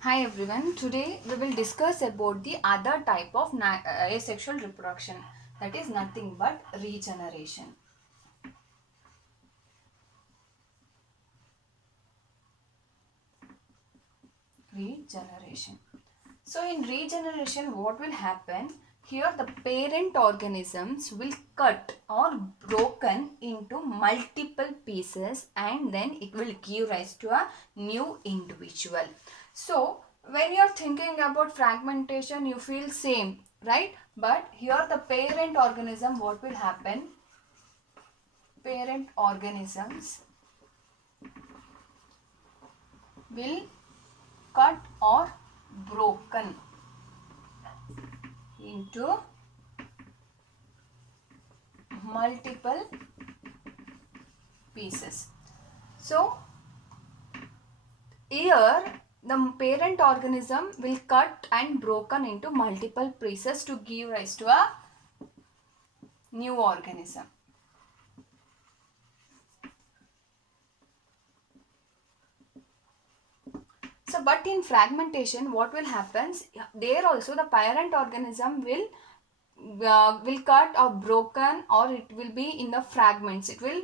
Hi everyone, today we will discuss about the other type of asexual reproduction, that is nothing but regeneration. Regeneration. So in regeneration what will happen? Here the parent organisms will cut or broken into multiple pieces and then it will give rise to a new individual. So when you are thinking about fragmentation you feel same, right? But here the parent organism, what will happen? Parent organisms will cut or broken into multiple pieces. So here the parent organism will cut and broken into multiple pieces to give rise to a new organism. So but in fragmentation what will happen? There also the parent organism will cut or broken, or it will be in the fragments. It will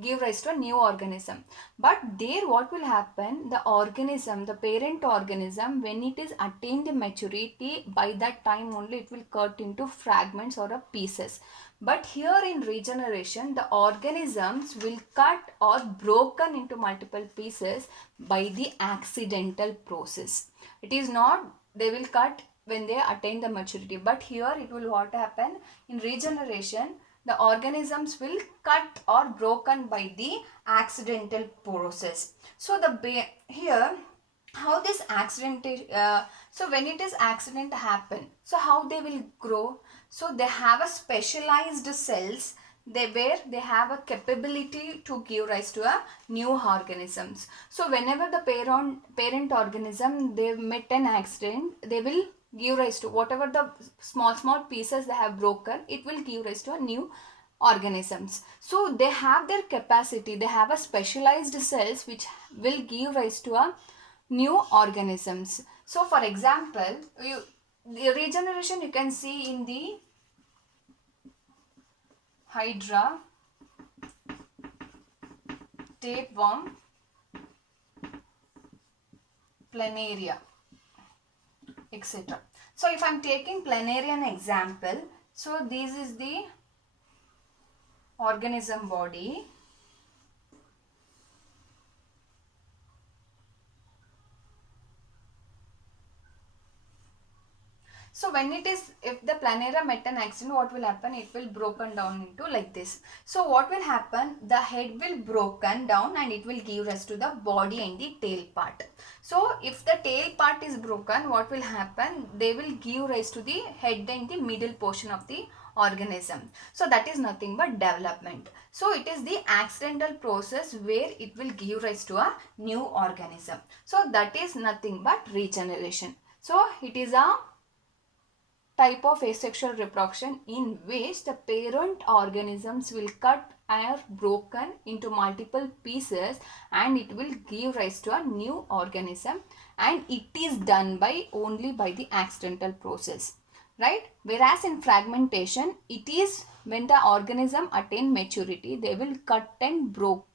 give rise to a new organism. But there what will happen? The organism, the parent organism, when it is attained the maturity, by that time only it will cut into fragments or pieces. But here in regeneration, the organisms will cut or broken into multiple pieces by the accidental process. It is not they will cut when they attain the maturity, but here it will what happen in regeneration, the organisms will cut or broken by the accidental process. So here how this accident so when it is accident happen, so how they will grow? So they have a specialized cells where they have a capability to give rise to a new organisms. So whenever the parent organism they met an accident, they will give rise to whatever the small pieces they have broken, it will give rise to a new organisms. So they have their capacity, they have a specialized cells which will give rise to a new organisms. So for example, the regeneration you can see in the hydra, tapeworm, planaria, etc. So if I am taking planarian example, so this is the organism body. So when it is, if the planaria met an accident, what will happen? It will broken down into like this. So what will happen? The head will broken down and it will give rise to the body and the tail part. So if the tail part is broken, what will happen? They will give rise to the head and the middle portion of the organism. So that is nothing but development. So it is the accidental process where it will give rise to a new organism. So that is nothing but regeneration. So it is a type of asexual reproduction in which the parent organisms will cut or broken into multiple pieces and it will give rise to a new organism, and it is done by only by the accidental process, right? Whereas in fragmentation, it is when the organism attain maturity, they will cut and broke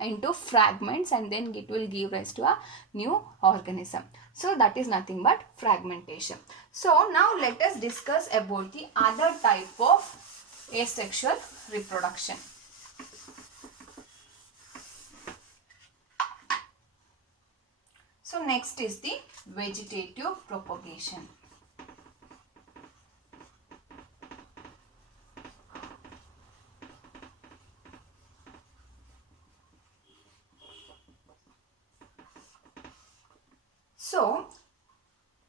into fragments and then it will give rise to a new organism. So that is nothing but fragmentation. So now let us discuss about the other type of asexual reproduction. So next is the vegetative propagation. So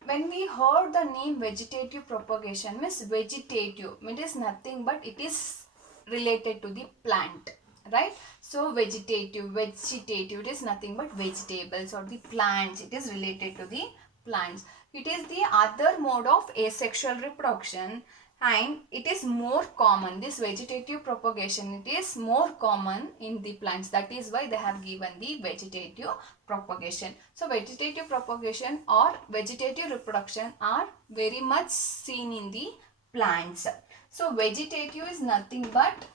when we heard the name vegetative propagation, means vegetative means nothing but it is related to the plant, right? So vegetative it is nothing but vegetables or the plants, it is related to the plants. It is the other mode of asexual reproduction, and it is more common. This vegetative propagation, it is more common in the plants. That is why they have given the vegetative propagation. So vegetative propagation or vegetative reproduction are very much seen in the plants. So vegetative is nothing but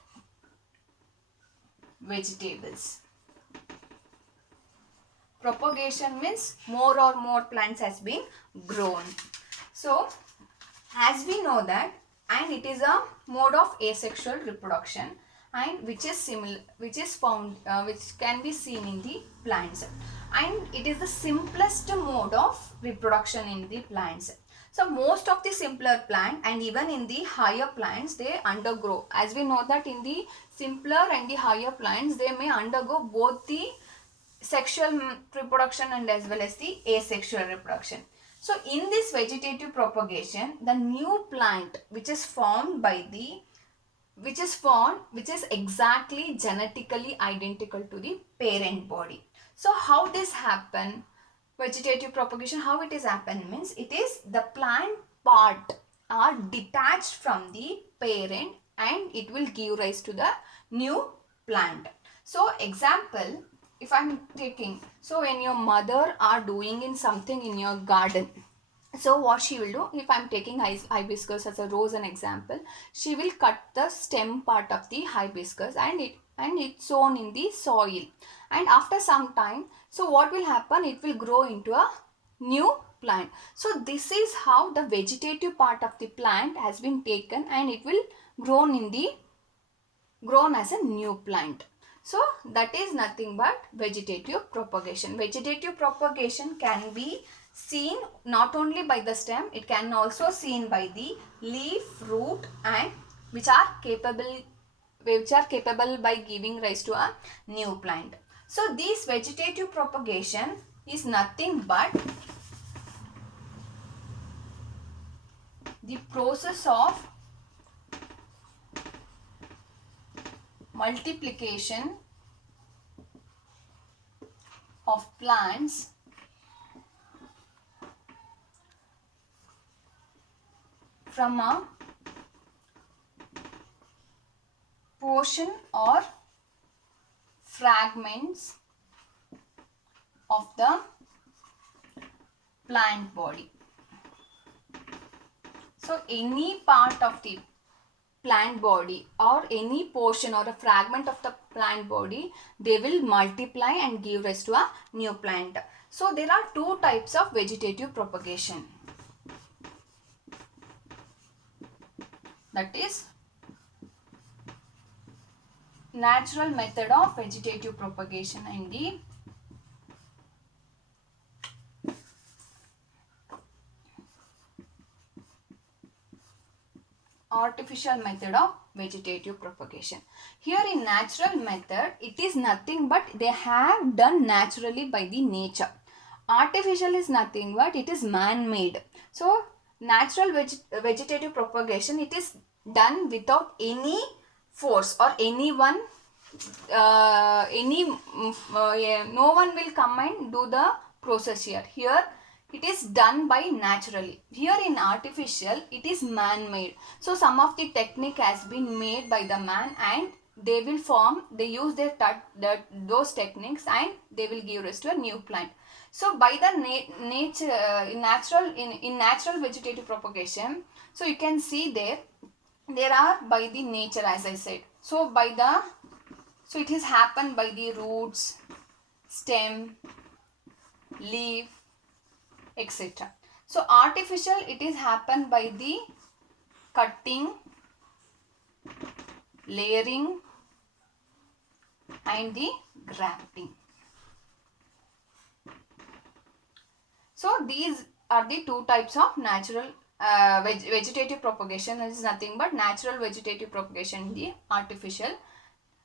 vegetables. Propagation means more or more plants has been grown. So as we know that, and it is a mode of asexual reproduction, and which is similar, which is found, which can be seen in the plants, and it is the simplest mode of reproduction in the plants. So most of the simpler plant and even in the higher plants, they undergo, as we know that in the simpler and the higher plants, they may undergo both the sexual reproduction and as well as the asexual reproduction. So in this vegetative propagation, the new plant which is formed which is exactly genetically identical to the parent body. So how this happen? Vegetative propagation, how it is happen means, it is the plant part are detached from the parent and it will give rise to the new plant. So example, if I'm taking, so when your mother are doing in something in your garden, so what she will do, if I'm taking hibiscus as a rose an example, she will cut the stem part of the hibiscus and it's sown in the soil, and after some time, so what will happen, it will grow into a new plant. So this is how the vegetative part of the plant has been taken and it will grown as a new plant. So that is nothing but vegetative propagation. Vegetative propagation can be seen not only by the stem, it can also seen by the leaf, root, and which are capable by giving rise to a new plant. So this vegetative propagation is nothing but the process of multiplication of plants from a portion or fragments of the plant body. So any part of the plant body or any portion or a fragment of the plant body, they will multiply and give rise to a new plant. So there are two types of vegetative propagation. That is natural method of vegetative propagation and the artificial method of vegetative propagation. Here in natural method, it is nothing but they have done naturally by the nature. Artificial is nothing but it is man-made. So natural vegetative propagation, it is done without any force or anyone, no one will come and do the process here. Here it is done by naturally. Here in artificial, it is man-made. So some of the technique has been made by the man and they will form, they use those techniques and they will give rise to a new plant. So by the nature, in natural vegetative propagation, so you can see there are by the nature, as I said. So so it has happened by the roots, stem, leaf, etc. So artificial, it is happened by the cutting, layering and the grafting. So these are the two types of natural vegetative propagation. It is nothing but natural vegetative propagation, the artificial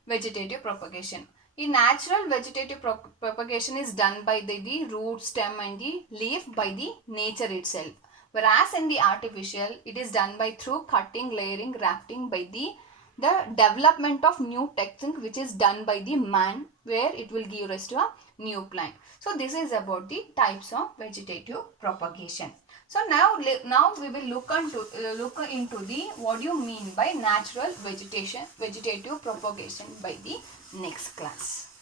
vegetative propagation. In natural vegetative propagation is done by the root, stem and the leaf by the nature itself. Whereas in the artificial, it is done by through cutting, layering, grafting by the development of new technique which is done by the man, where it will give rise to a new plant. So this is about the types of vegetative propagation. So now we will look into the what do you mean by natural vegetative propagation by the next class.